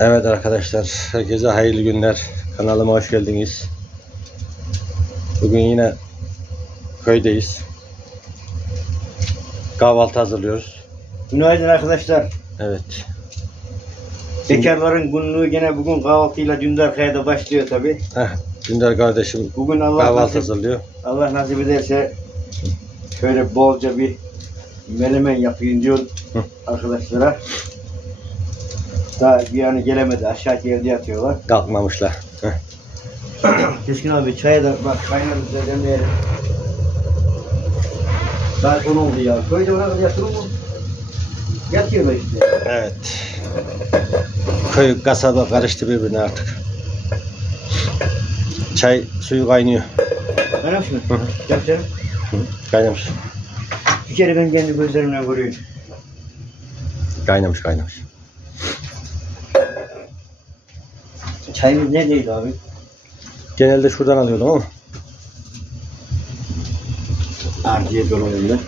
Evet arkadaşlar, herkese hayırlı günler. Kanalıma hoş geldiniz. Bugün yine köydeyiz. Kahvaltı hazırlıyoruz. Günaydın arkadaşlar. Evet. Bekarların günlüğü gene bugün kahvaltıyla Dündar Kaya'da başlıyor tabi. Heh, Dündar kardeşim Bugün Allah kahvaltı nasip, hazırlıyor. Allah nasip ederse şöyle bolca bir menemen yapayım diyor Hı. arkadaşlara. Daha yani gelemedi. Aşağı evde yatıyorlar. Kalkmamışlar. Heh. Keskin abi çaya da bak kaynarız da demleyelim. Saat 10 oldu ya. Köyde ona kadar yatırır mı? Yatıyorlar işte. Evet. Köy kasaba karıştı birbirine artık. Çay suyu kaynıyor. Kaynamış mı? Hı hı. Yap canım. Hı, Kaynamış. Bir kere ben kendi gözlerimle görüyorum. Kaynamış kaynamış. Çayımız neredeydi abi? Genelde şuradan alıyordum ama Ardiye dolabında.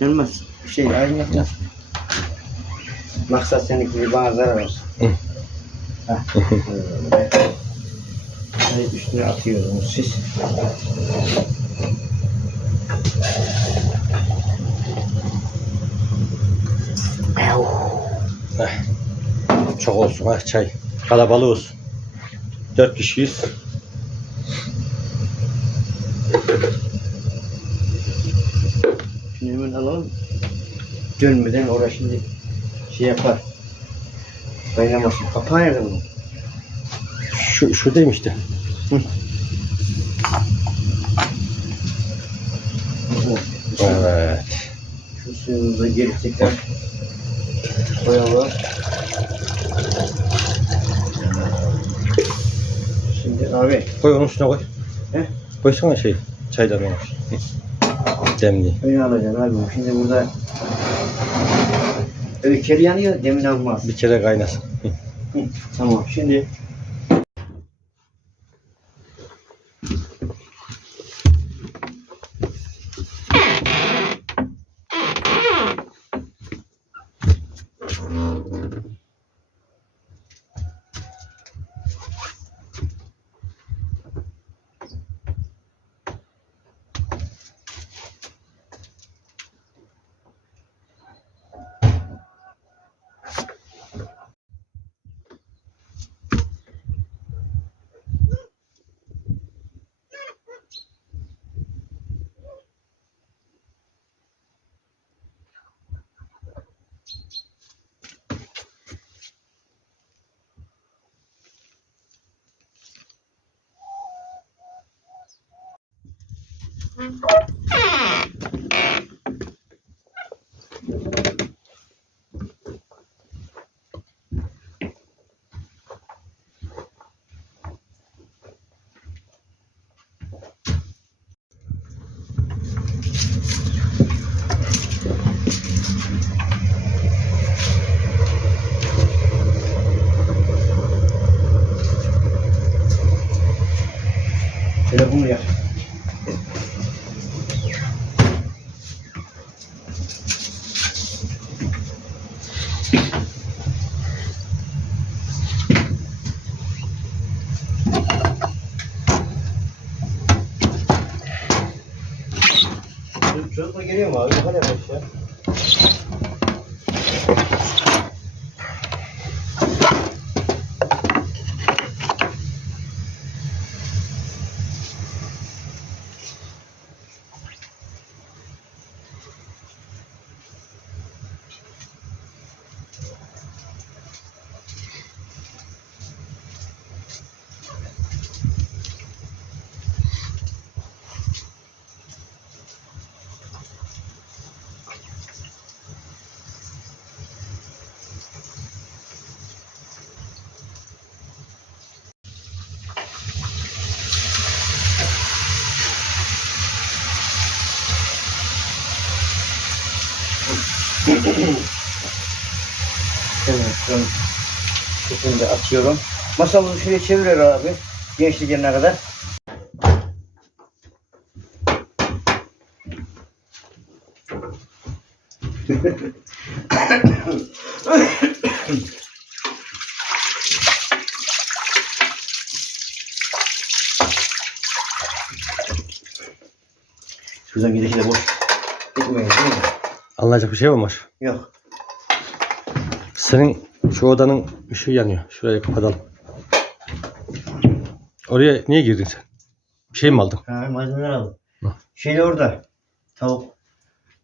Yanmaz. Şey yapma. Maksat senin gibi bana zarar olsun. Hani üstüne atıyorsunuz siz. çok olsun ha çay. Kalabalığız. Dört kişiyiz. Şimdi hemen alalım. Dönmeden oraya şimdi şey yapar. Kaynamasın. Kapağı nerede bunun? Şu, şuradayım işte. Evet. Şu suyumuzu geri tekrar koyalım. Şimdi abi Koy onun üstüne koy. He? Koysana şey. Çaydan olmuş. Demli. öne alacaksın abi. Şimdi burada öykeri yanıyor demin almaz. Bir kere kaynasın. Hı, tamam şimdi Saya. Da atıyorum. Masamızı şuraya çevirir abi. Gençlik yerine kadar. Şuradan gidişi de boş. Gitmeyin değil mi? Anlayacak bir şey olmaz. Yok. Senin şu odanın ışığı yanıyor. Şurayı kapatalım. Oraya niye girdin sen? Bir şey mi aldın? Ha, malzemeler aldım. Hı. Şey orada. Tavuk.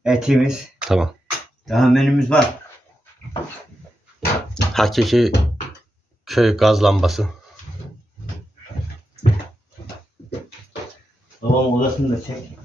Etimiz. Tamam. Daha menümüz var. Hakiki köy gaz lambası. Babam odasını da çek.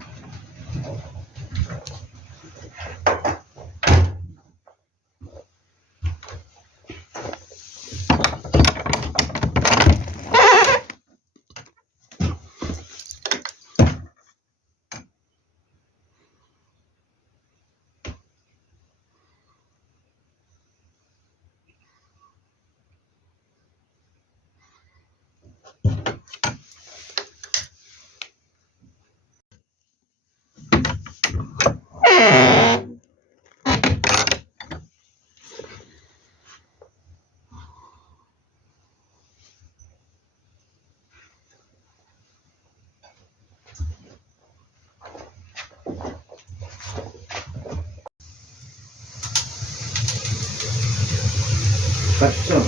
Kaçtı mı?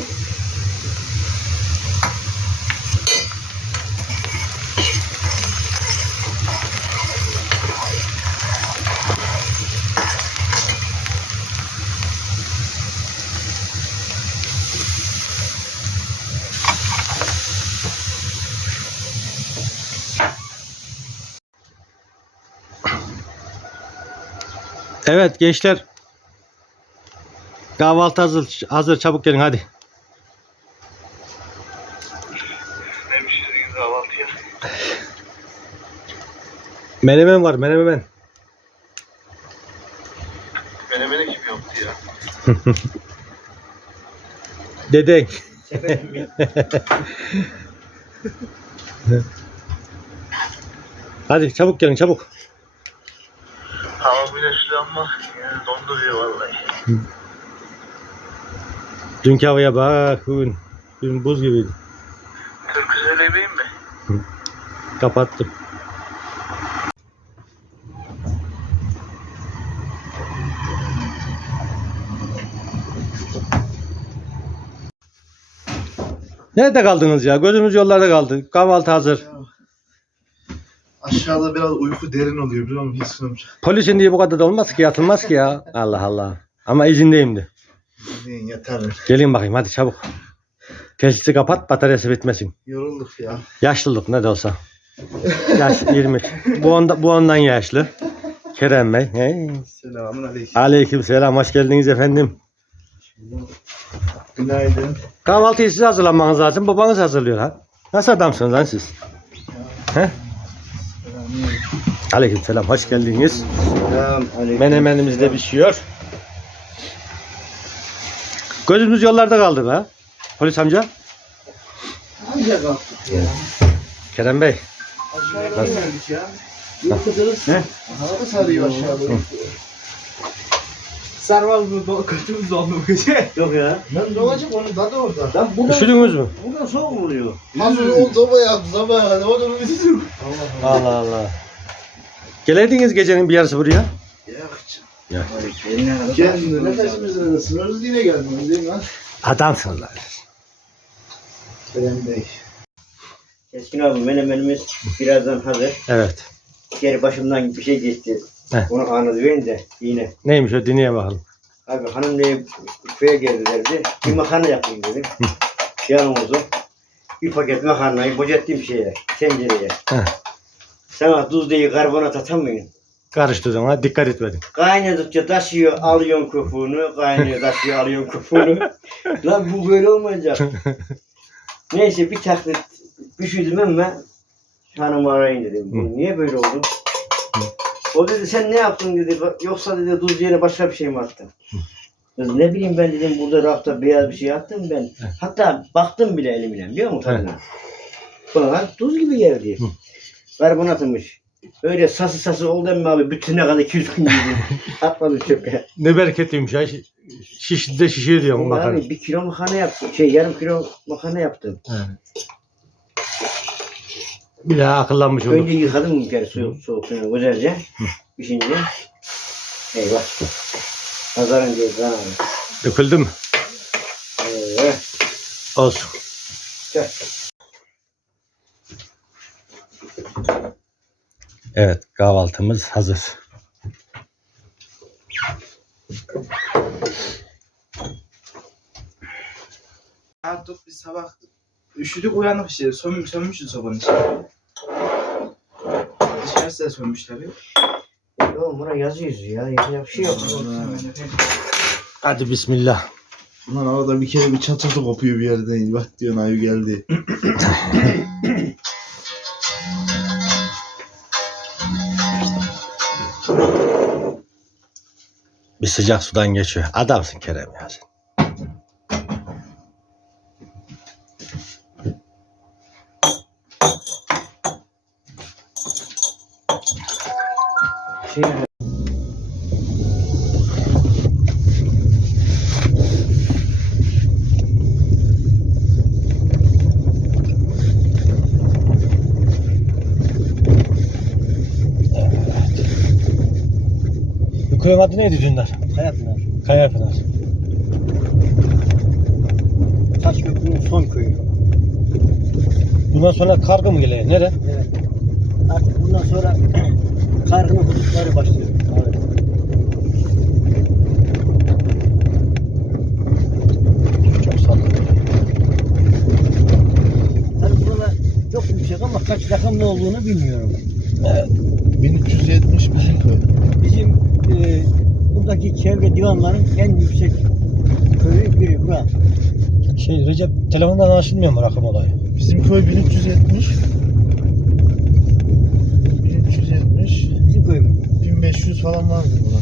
Evet gençler. Kahvaltı hazır. Hazır çabuk gelin hadi. Menemen var menemen. Menemeni kim yaptı ya? Mi? Hadi çabuk gelin çabuk. Hava güneşli ama yani donduruyor vallahi. Dünkü havaya bak. Bugün, bugün buz gibiydi. Türkü söylemeyeyim mi? Kapattım. Nerede kaldınız ya? Gözümüz yollarda kaldı. Kahvaltı hazır. Aşağıda biraz uyku derin oluyor biliyor musun Hüsnü amca? Polisin diye bu kadar da olmaz ki yatılmaz ki ya. Allah Allah. Ama izindeyim de. Dinleyin yeter. Gelin bakayım hadi çabuk. Telsizi kapat bataryası bitmesin. Yorulduk ya. Yaşlılık ne de olsa. Yaş 20. Bu, onda, bu ondan yaşlı. Kerem Bey. Hey. Selamun aleyküm. Aleyküm selam. Hoş geldiniz efendim. Günaydın. Kahvaltıyı siz hazırlamanız lazım. Babanız hazırlıyor ha. Nasıl adamsınız lan siz? He? Aleyküm selam. Hoş geldiniz. Selam aleyküm. Menemenimiz de pişiyor. Gözümüz yollarda kaldı be. Polis amca. Anca kalktık ya. Kerem Bey. Aşağıda geldik ya. Yıkıdırız. Ne? Hava da sarıyor. Sarmaz mı? Do kötümüz dondu bu gece. Yok ya. Lan ne olacak onun tadı orada. Lan buradan, Üşüdünüz mü? buradan soğuk mu oluyor? Hazır ol soba yaptı sabah hadi o da bir tutuk. Allah Allah. Geleydiniz gecenin bir yarısı buraya. Ya kendini nefesimizi ısınırız yine gelmiyoruz değil mi lan? Adamsınız lan. Kerem Bey. Keskin abi menemenimiz birazdan hazır. Evet. Geri başımdan bir şey geçti. Heh. Onu de yine. Neymiş o dinleye bakalım. Abi hanım diye köye geldilerdi. Bir makarna yapayım dedim. Yanımızı. Bir paket makarnayı bocattım şeye, tencereye. Heh. Sana tuz değil karbonat atamıyorsun. Karıştırdın ha dikkat etmedin. Kaynadıkça taşıyor, alıyorsun köpüğünü. Kaynıyor, taşıyor, alıyorsun köpüğünü. Lan bu böyle olmayacak. Neyse bir taklit üşüdüm ama hanımı arayın dedim. Bu niye böyle oldu? O dedi sen ne yaptın dedi. Yoksa dedi tuz yerine başka bir şey mi attın? Kız ne bileyim ben dedim burada rafta beyaz bir şey attım ben. Hatta baktım bile elimle biliyor musun tadına? Bana tuz gibi geldi. Karbonatmış. Öyle sası sası oldu ama abi bütüne kadar 200 gün yedi. Atmadım çöpe. Ne bereketliymiş ya. Şiş de şişiyor diyor makarna. abi bir kilo makarna yaptım. Şey yarım kilo makarna yaptım. Bir daha akıllanmış olduk. Önce yıkadım bir kere soğuk, soğuk güzelce. Pişince. Eyvah. Pazarın diye kan abi. Döküldü mü? Evet. Olsun. Gel. Evet kahvaltımız hazır. Artık biz sabah üşüdük uyandık işte. Sönmüş, sönmüştü sobanın içinde. Dışarısı da sönmüş tabii. Oğlum buna yazıyoruz ya. Yapacak bir şey yok. Hadi bismillah. Lan arada bir kere bir çatırtı kopuyor bir yerden. Bak diyorsun ayı geldi. Bir sıcak sudan geçiyor. Adamsın Kerem ya sen. Şey, Bu köyün adı neydi Dündar? Kayapınar. Kayapınar. Taşköprü'nün son köyü. Bundan sonra kargı mı geliyor? Nere? Evet. Artık bundan sonra kargının hudutları başlıyor. Evet. Çok ol. Tabii buralar çok yüksek ama kaç rakamlı olduğunu bilmiyorum. 1370 bizim köy. Bizim e, buradaki çevre divanların en yüksek köyü biri bura. Şey Recep telefondan anlaşılmıyor mu rakam olayı? Bizim köy 1370. 1370. Bizim köy mü? 1500 falan vardı burada.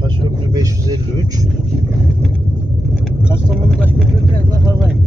Taşköprü 553. Kastamonu Taşköprü biraz daha fazlaymış.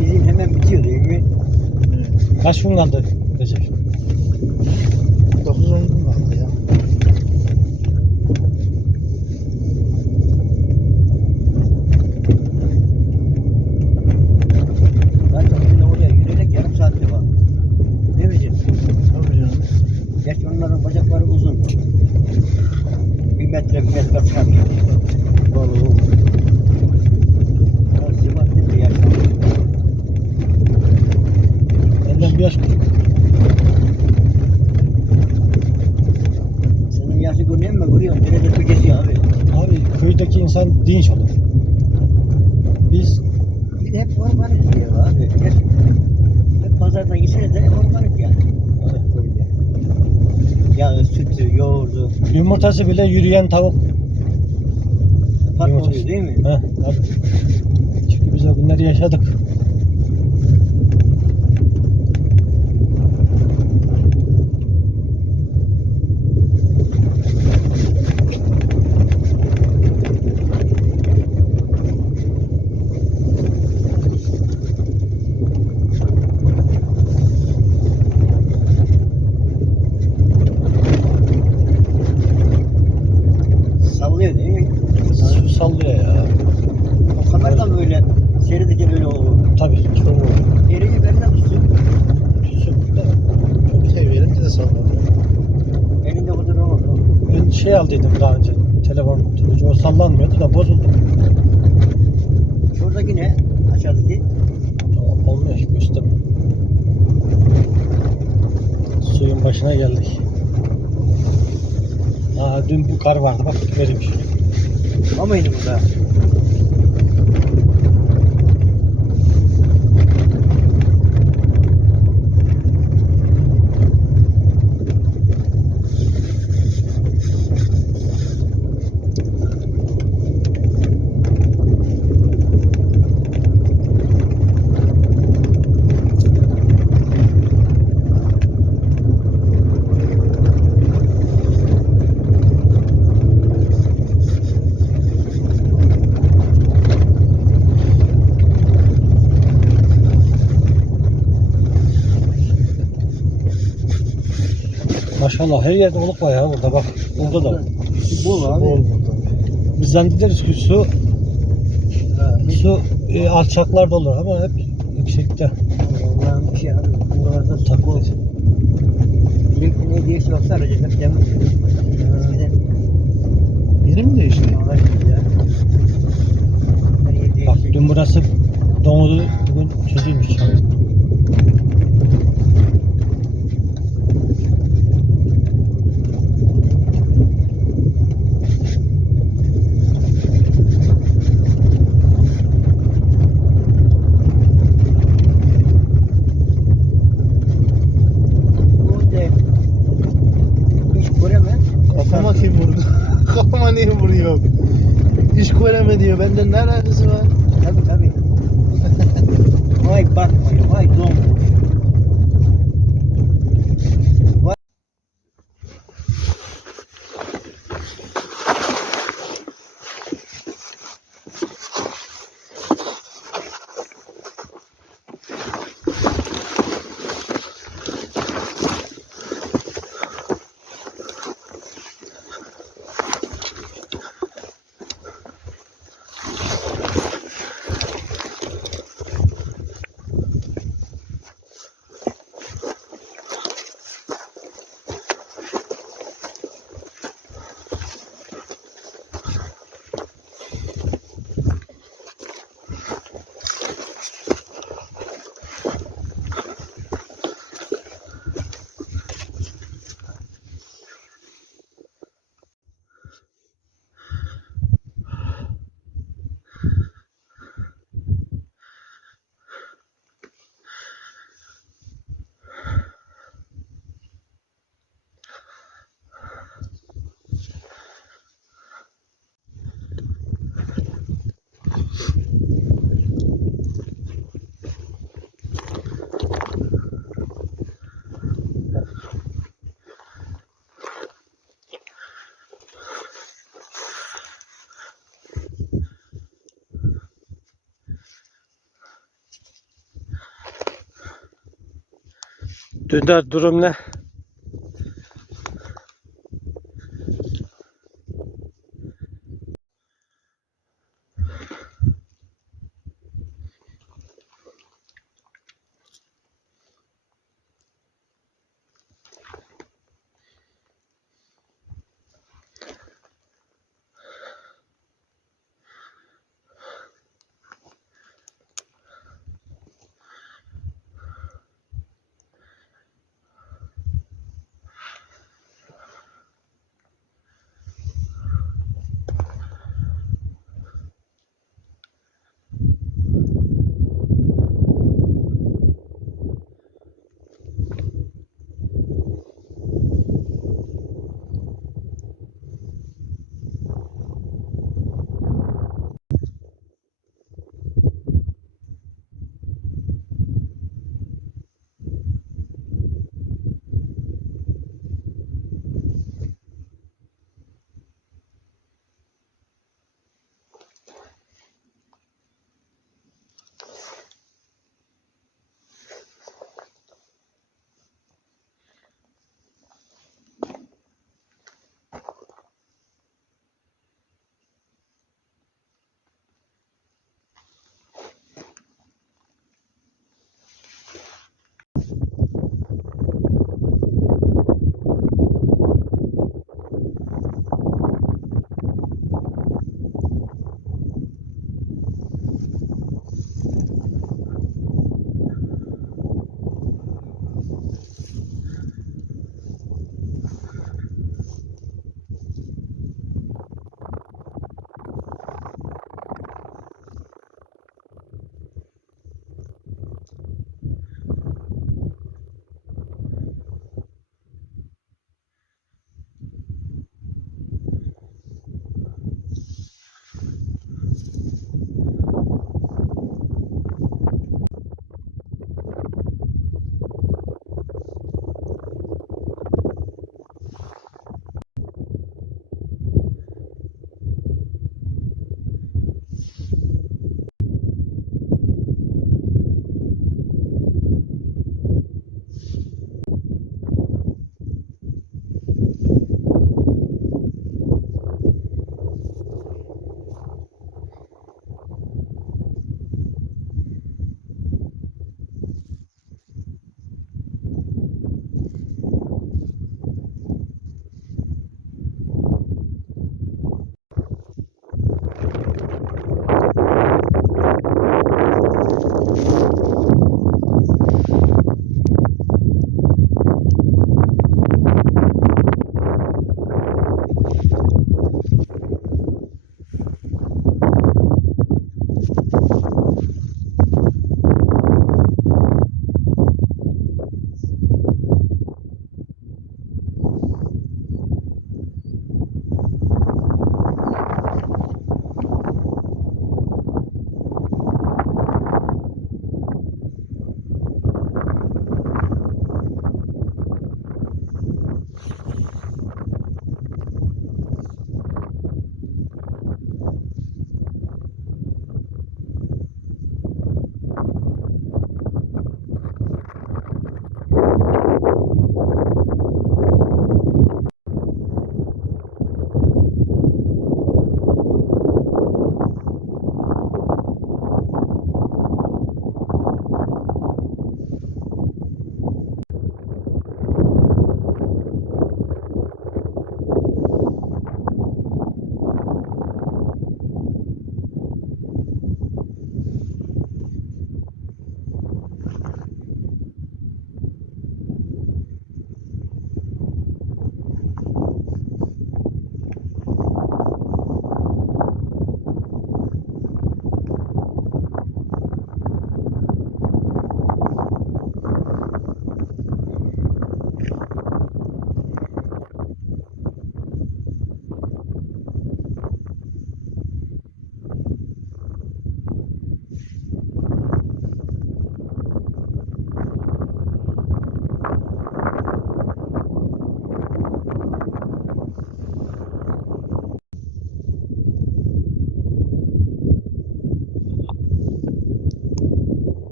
Bizim hemen bitiyor değil mi? Kaç gün kaldı Recep? 9-10 gün kaldı ya. Zaten bizim oraya yürüyerek yarım saatte var. Ne bizim? Tabii canım. Gerçi onların bacakları uzun. Bir metre bir metre çıkar. Vallahi. Ya Sebahattin de yaşlanmış. Benden bir yaş küçük. Senin yaşı görünüyor mu? Görüyorum. Nerede tükesi abi. Abi köydeki insan dinç olur. Biz Bir de hep organik diyor abi. Hep, hep pazardan gitsene de organik yani. Köyde. Yağı, sütü, yoğurdu. Yumurtası bile yürüyen tavuk. Fark oluyor değil mi? Tabii. Çünkü biz o günleri yaşadık. Kar vardı bak Maşallah her yerde oluk var ya burada bak. Burada da var. Bol abi. bol burada. Biz zannederiz ki su su e, alçaklarda olur ama hep yüksekte. Allah'ın bir şey abi. Buralarda su bol. Bir ne diye yoksa Recep Cemil. Yeni mi değişti? Bak dün burası donudu bugün çözülmüş. Bu de hiç göremez. Kafama kim vurdu? Kafama niye vuruyor? İş göreme diyor. Benden ne alakası var? Tabii tabii. Dündar durum ne?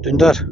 Dündar.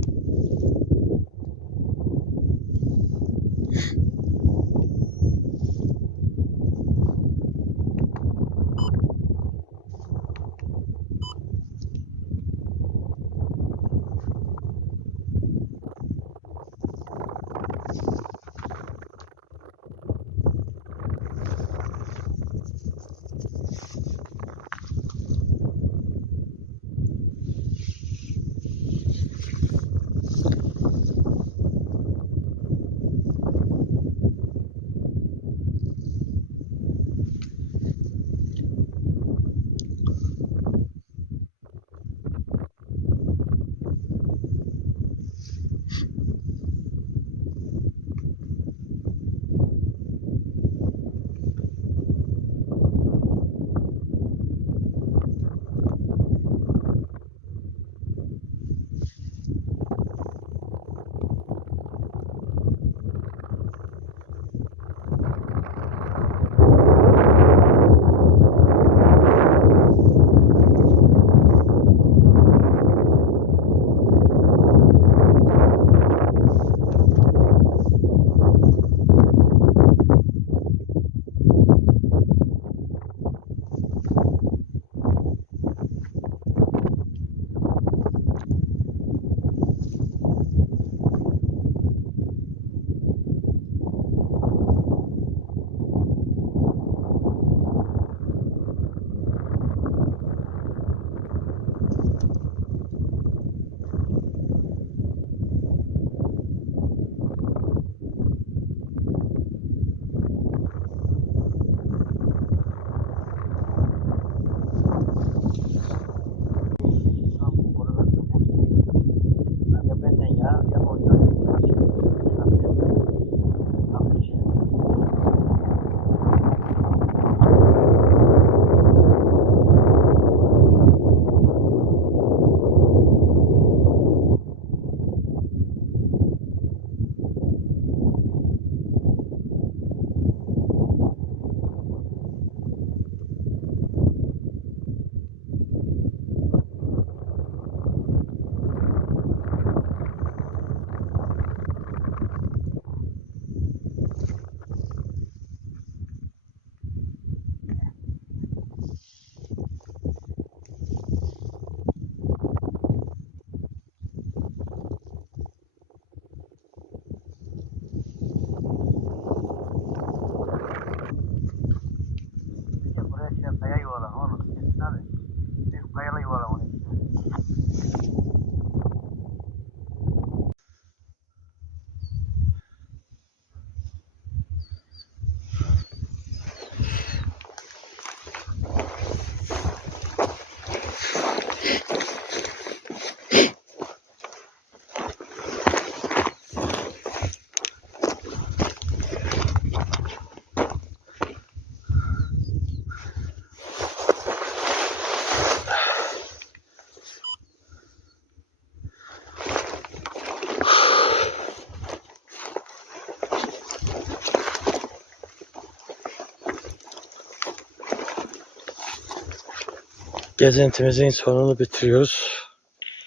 Gezintimizin sonunu bitiriyoruz.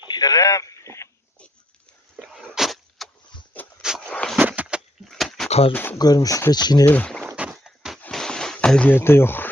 Kerem. Kar görmüş geçiniyor. Her yerde yok.